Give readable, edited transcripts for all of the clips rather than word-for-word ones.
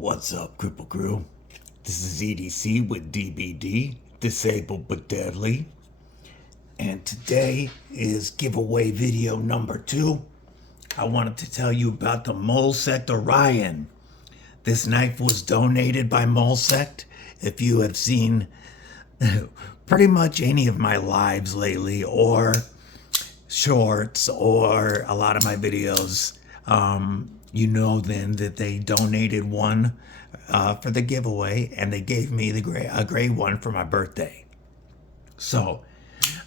What's up, Cripple Crew? This is EDC with DBD, Disabled But Deadly. And today is giveaway video number 2. I wanted to tell you about the MOLSECT Orion. This knife was donated by MOLSECT. If you have seen pretty much any of my lives lately, or shorts, or a lot of my videos, you know then that they donated one for the giveaway, and they gave me a gray one for my birthday. So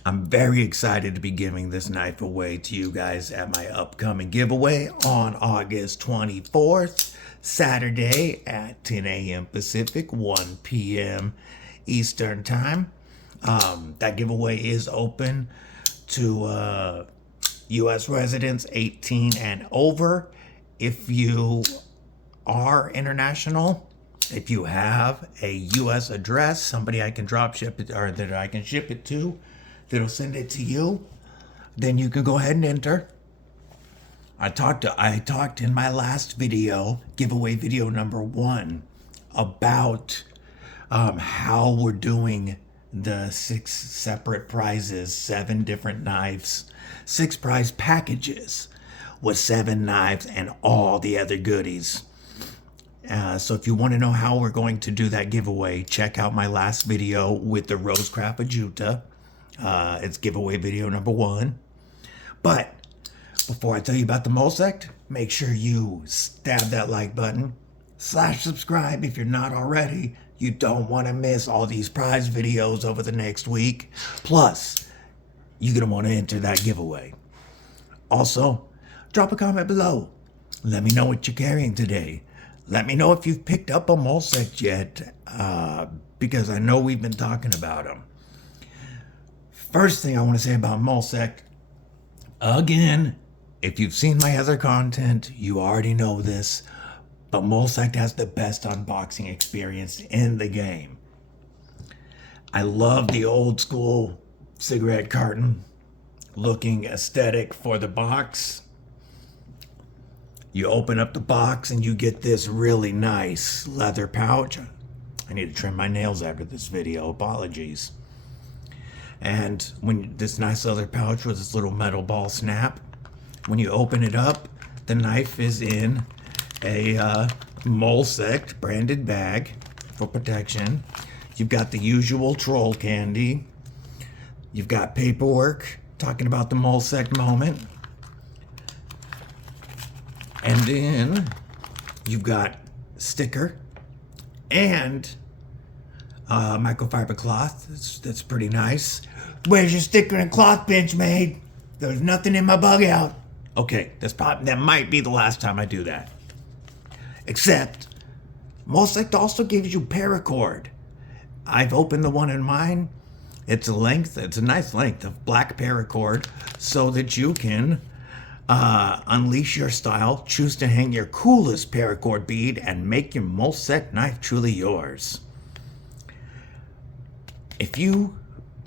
I'm very excited to be giving this knife away to you guys at my upcoming giveaway on August 24th, Saturday at 10 a.m. Pacific, 1 p.m. Eastern Time. That giveaway is open to U.S. residents 18 and over. If you are international, if you have a U.S. address, somebody I can drop ship it, or that I can ship it to, that'll send it to you, then you can go ahead and enter. I talked in my last video, giveaway video number 1, about how we're doing the 6 separate prizes, 7 different knives, 6 prize packages with 7 knives and all the other goodies. So if you want to know how we're going to do that giveaway, check out my last video with the Rosecraft Ajuta. It's giveaway video number 1. But before I tell you about the MOLSECT, make sure you stab that like button, /subscribe if you're not already. You don't want to miss all these prize videos over the next week. Plus, you're going to want to enter that giveaway. Also, drop a comment below. Let me know what you're carrying today. Let me know if you've picked up a MOLSECT yet, because I know we've been talking about them. First thing I want to say about MOLSECT, again, if you've seen my other content, you already know this, but MOLSECT has the best unboxing experience in the game. I love the old school cigarette carton looking aesthetic for the box. You open up the box and you get this really nice leather pouch. I need to trim my nails after this video, apologies. And when this nice leather pouch with this little metal ball snap, when you open it up, the knife is in a MOLSECT branded bag for protection. You've got the usual troll candy. You've got paperwork talking about the MOLSECT moment. And then you've got sticker and microfiber cloth. That's pretty nice. Where's your sticker and cloth, Benchmade? There's nothing in my bug out. Okay, that might be the last time I do that. Except, MOLSECT also gives you paracord. I've opened the one in mine. It's a nice length of black paracord, so that you can unleash your style, choose to hang your coolest paracord bead, and make your MOLSECT knife truly yours. If you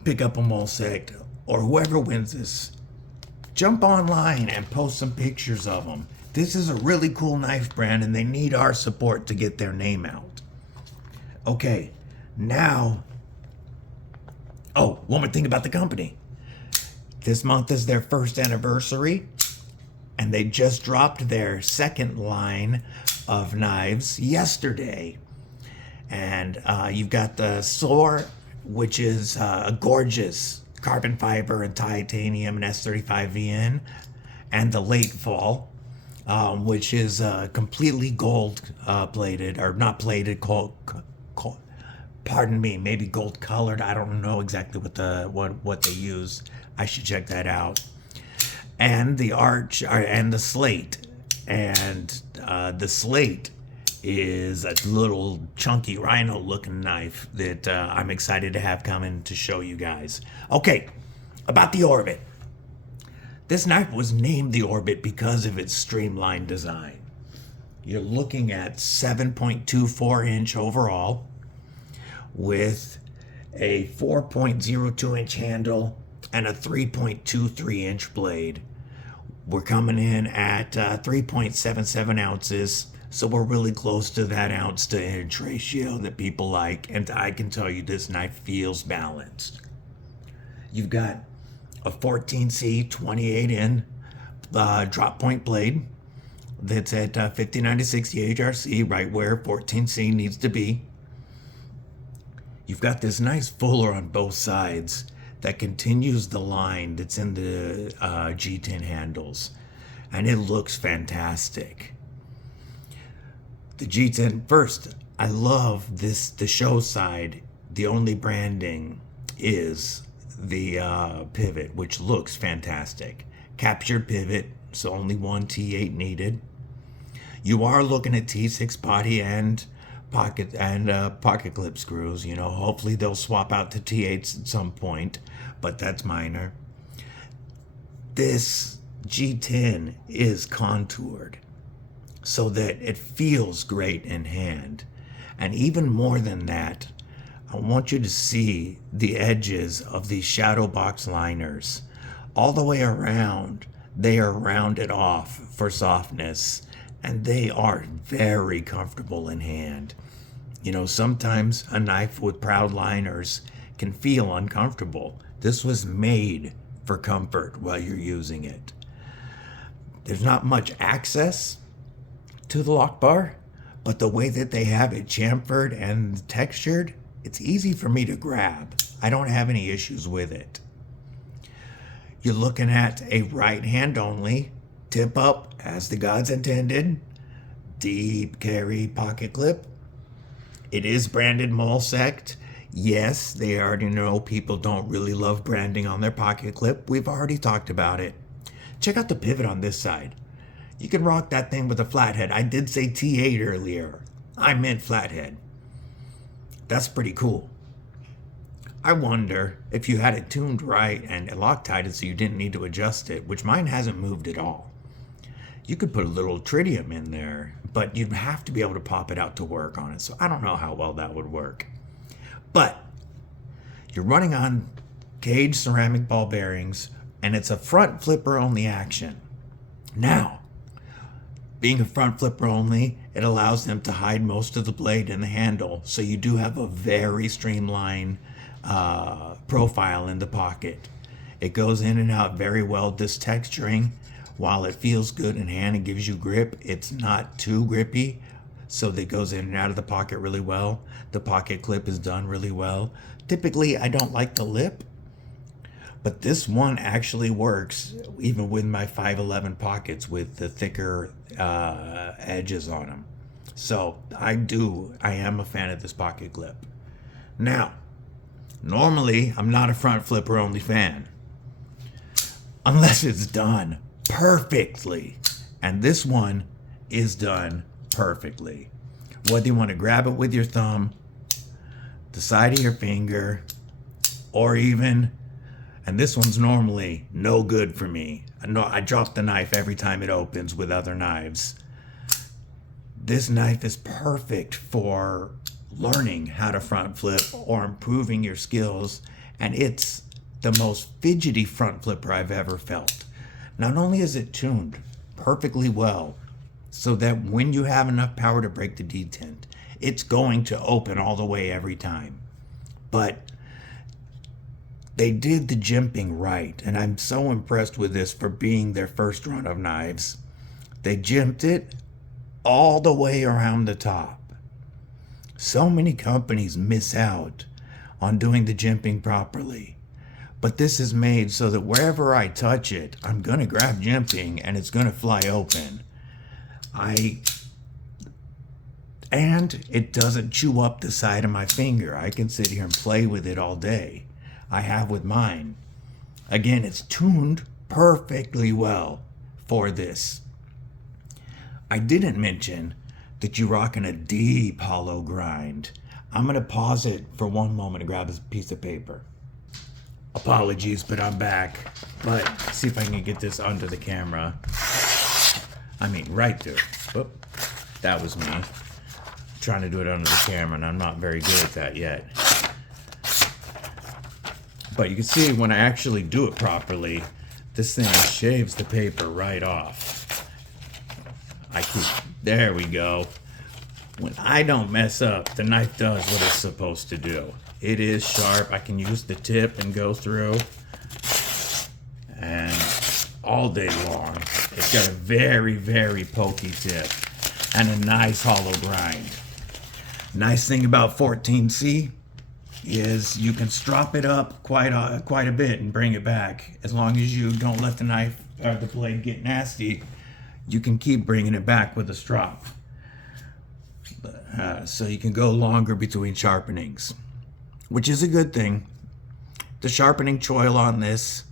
pick up a MOLSECT, or whoever wins this, jump online and post some pictures of them. This is a really cool knife brand, and they need our support to get their name out. Okay, now, one more thing about the company. This month is their 1st anniversary, and they just dropped their 2nd line of knives yesterday. And you've got the Soar, which is a gorgeous carbon fiber and titanium and S35VN, and the Late Fall, which is completely gold plated, or not plated, pardon me, maybe gold colored. I don't know exactly what they use. I should check that out. And the Arch, and the Slate, and the Slate is a little chunky rhino looking knife that I'm excited to have coming to show you guys. Okay, about the Orbit. This knife was named the Orbit because of its streamlined design. You're looking at 7.24 inch overall with a 4.02 inch handle and a 3.23 inch blade. We're coming in at 3.77 ounces So we're really close to that ounce to inch ratio that people like, and I can tell you this knife feels balanced. You've got a 14C 28N drop point blade that's at 59 to 60 HRC, right where 14C needs to be. You've got this nice fuller on both sides that continues the line that's in the G10 handles, and it looks fantastic. The G10, first, I love this, the show side. The only branding is the pivot, which looks fantastic. Captured pivot, so only one T8 needed. You are looking at T6 body and pocket clip screws. You know, hopefully they'll swap out to T8s at some point, but that's minor. This G10 is contoured so that it feels great in hand. And even more than that, I want you to see the edges of these shadow box liners. All the way around, they are rounded off for softness, and they are very comfortable in hand. You know, sometimes a knife with proud liners can feel uncomfortable. This was made for comfort while you're using it. There's not much access to the lock bar, but the way that they have it chamfered and textured, it's easy for me to grab. I don't have any issues with it. You're looking at a right hand only, tip up as the gods intended, deep carry pocket clip. It is branded MOLSECT. Yes, they already know people don't really love branding on their pocket clip. We've already talked about it. Check out the pivot on this side. You can rock that thing with a flathead. I did say T8 earlier. I meant flathead. That's pretty cool. I wonder if you had it tuned right and Loctited so you didn't need to adjust it, which mine hasn't moved at all. You could put a little tritium in there, but you'd have to be able to pop it out to work on it. So I don't know how well that would work. But you're running on cage ceramic ball bearings, and it's a front flipper only action. Now, being a front flipper only, it allows them to hide most of the blade in the handle, so you do have a very streamlined profile in the pocket. It goes in and out very well. This texturing, while it feels good in hand and gives you grip, it's not too grippy, so that it goes in and out of the pocket really well. The pocket clip is done really well. Typically, I don't like the lip, but this one actually works even with my 511 pockets with the thicker edges on them. So I am a fan of this pocket clip. Now, normally I'm not a front flipper only fan, unless it's done perfectly. And this one is done perfectly. Whether you want to grab it with your thumb, the side of your finger, or even, and this one's normally no good for me. I drop the knife every time it opens with other knives. This knife is perfect for learning how to front flip or improving your skills, and it's the most fidgety front flipper I've ever felt. Not only is it tuned perfectly well, so that when you have enough power to break the detent, it's going to open all the way every time. But they did the jimping right, and I'm so impressed with this for being their first run of knives. They jimped it all the way around the top. So many companies miss out on doing the jimping properly. But this is made so that wherever I touch it, I'm going to grab jimping and it's going to fly open. And it doesn't chew up the side of my finger. I can sit here and play with it all day. I have with mine. Again, it's tuned perfectly well for this. I didn't mention that you're rocking a deep hollow grind. I'm going to pause it for one moment to grab a piece of paper. Apologies, but I'm back. But see if I can get this under the camera. I mean, right there. Whoop. That was me. I'm trying to do it under the camera, and I'm not very good at that yet. But you can see when I actually do it properly, this thing shaves the paper right off. I keep There we go. When I don't mess up, the knife does what it's supposed to do. It is sharp. I can use the tip and go through. And all day long. It's got a very, very pokey tip and a nice hollow grind. Nice thing about 14C is you can strop it up quite a bit and bring it back. As long as you don't let the knife or the blade get nasty, you can keep bringing it back with a strop. So you can go longer between sharpenings, which is a good thing. The sharpening choil on this,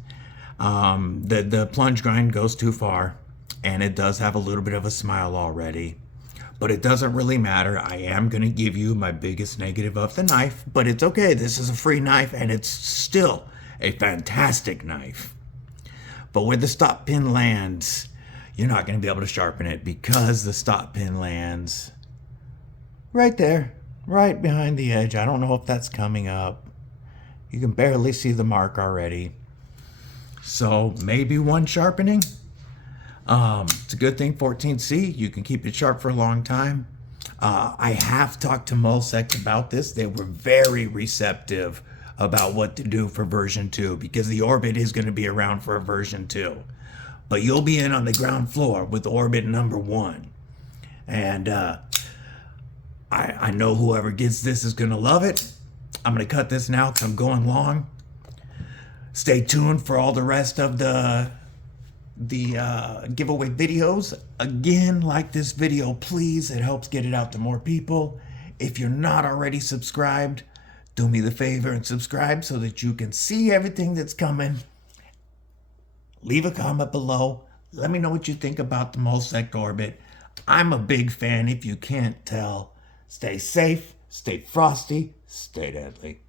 the plunge grind goes too far, and it does have a little bit of a smile already. But it doesn't really matter. I am going to give you my biggest negative of the knife, but it's okay. This is a free knife, and it's still a fantastic knife. But where the stop pin lands, you're not going to be able to sharpen it because the stop pin lands right there, right behind the edge. I don't know if that's coming up. You can barely see the mark already. So maybe one sharpening. It's a good thing 14C. You can keep it sharp for a long time. I have talked to MOLSECT about this. They were very receptive about what to do for version 2 because the Orbit is going to be around for a version 2. But you'll be in on the ground floor with Orbit number 1. And I know whoever gets this is going to love it. I'm going to cut this now because I'm going long. Stay tuned for all the rest of the giveaway videos. Again, like this video, please. It helps get it out to more people. If you're not already subscribed, do me the favor and subscribe so that you can see everything that's coming. Leave a comment below. Let me know what you think about the MOLSECT Orbit. I'm a big fan if you can't tell. Stay safe, stay frosty, stay deadly.